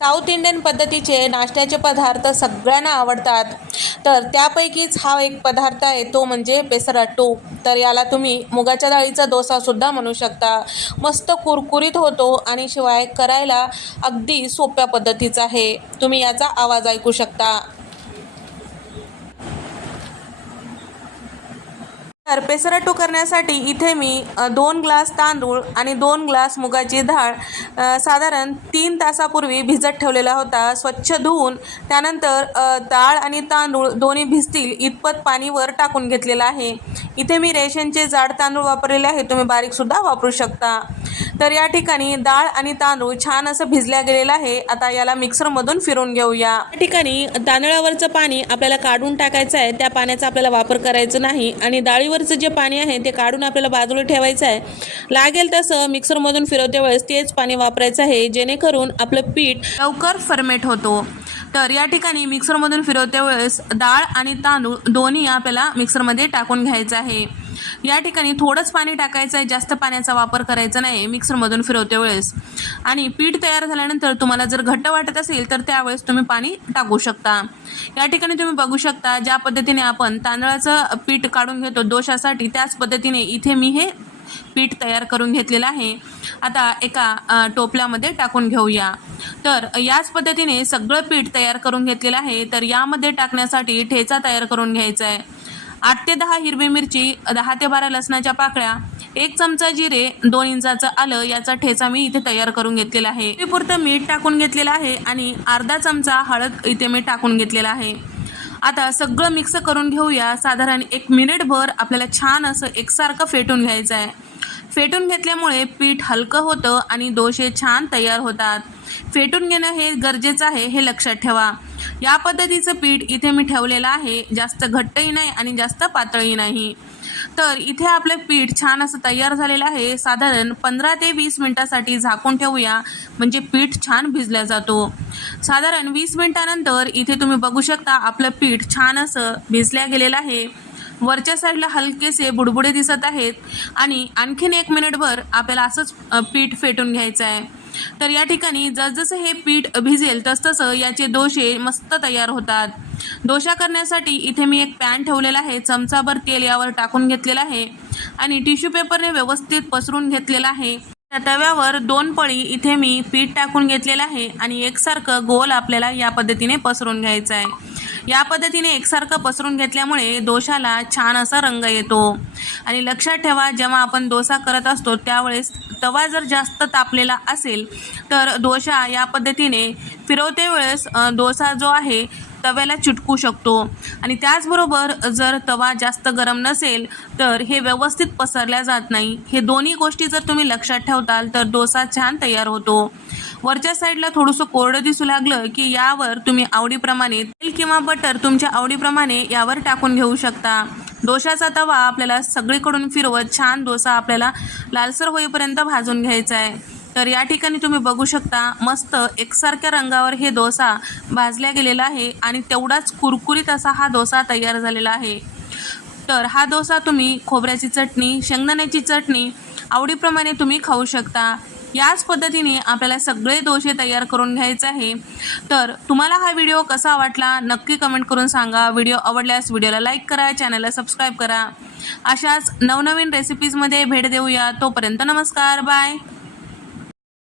South Indian पद्धतीचे नाश्त्याचे पदार्थ सगळ्यांना आवडतात. तर त्यापैकीच हा एक पदार्थ आहे तो म्हणजे पेसराटू तर याला तुम्ही मुगाच्या डाळीचा डोसासुद्धा म्हणू शकता. मस्त कुरकुरीत होतो आणि शिवाय करायला अगदी सोप्या पद्धतीचा आहे. तुम्ही याचा आवाज ऐकू शकता. तर पेसरट्टू करण्यासाठी इथे मी दोन ग्लास तांदूळ आणि दोन ग्लास मुगाची डाळ साधारण तीन तासापूर्वी भिजत ठेवलेला होता. स्वच्छ धुवून त्यानंतर डाळ आणि तांदूळ दोन्ही भिजतील इतपत पाणी वर टाकून घेतलेलं आहे. इथे मी रेशनचे जाड तांदूळ वापरलेले आहे तुम्ही बारीकसुद्धा वापरू शकता. तर या ठिकाणी डाळ आणि तांदूळ छान असं भिजल्या गेलेलं आहे. आता याला मिक्सरमधून फिरून घेऊया. या ठिकाणी तांदळावरचं पाणी आपल्याला काढून टाकायचं आहे. त्या पाण्याचा आपल्याला वापर करायचा नाही आणि डाळीवर मिक्सरचं जे पाणी आहे ते काढून आपल्याला बाजूला ठेवायचं आहे. लागेल तसं मिक्सरमधून फिरवते वेळेस तेच पाणी वापरायचं आहे जेणेकरून आपलं पीठ लवकर फर्मेट होतो. तर या ठिकाणी मिक्सरमधून फिरवते वेळेस डाळ आणि तांदूळ दोन्ही आपल्याला मिक्सरमध्ये टाकून घ्यायचं आहे. या ठिकाणी थोडंच पाणी टाकायचं आहे जास्त पाण्याचा वापर करायचा नाही मिक्सरमधून फिरवते वेळेस. आणि पीठ तयार झाल्यानंतर तुम्हाला जर घट्ट वाटत असेल तर त्यावेळेस तुम्ही पाणी टाकू शकता. या ठिकाणी तुम्ही बघू शकता ज्या पद्धतीने आपण तांदळाचं पीठ काढून घेतो दोशासाठी त्याच पद्धतीने इथे मी हे पीठ तयार करून घेतलेलं आहे. आता एका टोपल्यामध्ये टाकून घेऊया. तर याच पद्धतीने सगळं पीठ तयार करून घेतलेलं आहे. तर यामध्ये टाकण्यासाठी ठेचा तयार करून घ्यायचा आहे आठ ते दहा हिरवी मिरची दहा ते बारा लसणाच्या पाकळ्या एक चमचा जिरे दोन इंचाचं आलं याचा ठेचा मी इथे तयार करून घेतलेला आहे. पुरतं मीठ टाकून घेतलेलं आहे आणि अर्धा चमचा हळद इथे मी टाकून घेतलेला आहे. आता सगळं मिक्स करून घेऊया. साधारण एक मिनिटभर आपल्याला छान असं एकसारखं फेटून घ्यायचं आहे. फेटून घेतल्यामुळे पीठ हलकं होतं आणि दोशे छान तयार होतात. फेटून घेणं हे गरजेचं आहे हे लक्षात ठेवा. या पद्धतीचं पीठ इथे मी ठेवलेलं आहे. जास्त घट्टही नाही आणि जास्त पातळही नाही. तर इथे आपलं पीठ छान असं तयार झालेलं आहे. साधारण पंधरा ते वीस मिनटासाठी झाकून ठेवूया. म्हणजे पीठ छान भिजला जातो. साधारण वीस मिनटानंतर इथे तुम्ही बघू शकता आपलं पीठ छान असं भिजल्या गेलेलं आहे. वरच्या साईडला हलकेसे बुडबुडे दिसत आहेत. आणि आणखीन एक मिनिटभर आपल्याला असंच पीठ फेटून घ्यायचं आहे. तर या ठिकाणी जसजसं हे पीठ भिजेल तसतसं याचे दोषे मस्त तयार होतात. दोषा करण्यासाठी इथे मी एक पॅन ठेवलेला आहे. चमचाभर तेल यावर टाकून घेतलेला आहे आणि टिश्यू पेपरने व्यवस्थित पसरून घेतलेला आहे. त्या तव्यावर दोन पळी इथे मी पीठ टाकून घेतलेलं आहे आणि एकसारखं गोल आपल्याला या पद्धतीने पसरून घ्यायचं आहे. या पद्धतीने एकसारखं पसरून घेतल्यामुळे दोशाला छान असा रंग येतो. आणि लक्षात ठेवा जेव्हा आपण डोसा करत असतो त्यावेळेस तवा जर जास्त तापलेला असेल तर दोशा या पद्धतीने फिरवते वेळेस डोसा जो आहे तव्याला चिटकू शकतो. आणि त्याचबरोबर जर तवा जास्त गरम नसेल तर हे व्यवस्थित पसरल्या जात नाही. हे दोन्ही गोष्टी जर तुम्ही लक्षात ठेवताल तर डोसा छान तयार होतो. वरच्या साईडला थोडंसं कोरडं दिसू लागलं की यावर तुम्ही आवडीप्रमाणे तेल किंवा बटर तुमच्या आवडीप्रमाणे यावर टाकून घेऊ शकता. डोशाचा तवा आपल्याला सगळीकडून फिरवत छान डोसा आपल्याला लालसर होईपर्यंत भाजून घ्यायचा आहे. तर या ठिकाणी तुम्ही बघू शकता मस्त एकसारख्या रंगावर हे डोसा भाजल्या गेलेला आहे आणि तेवढाच कुरकुरीत असा हा डोसा तयार झालेला आहे. तर हा डोसा तुम्ही खोबऱ्याची चटणी शेंगदाण्याची चटणी आवडीप्रमाणे तुम्ही खाऊ शकता. याच पद्धतीने आपल्याला सगळे दोषे तयार करून घ्यायचे आहे. तर तुम्हाला हा व्हिडिओ कसा वाटला नक्की कमेंट करून सांगा. व्हिडिओ आवडल्यास व्हिडिओला लाईक करा चॅनलला सबस्क्राईब करा. अशाच नवनवीन रेसिपीजमध्ये भेट देऊया. तोपर्यंत नमस्कार बाय.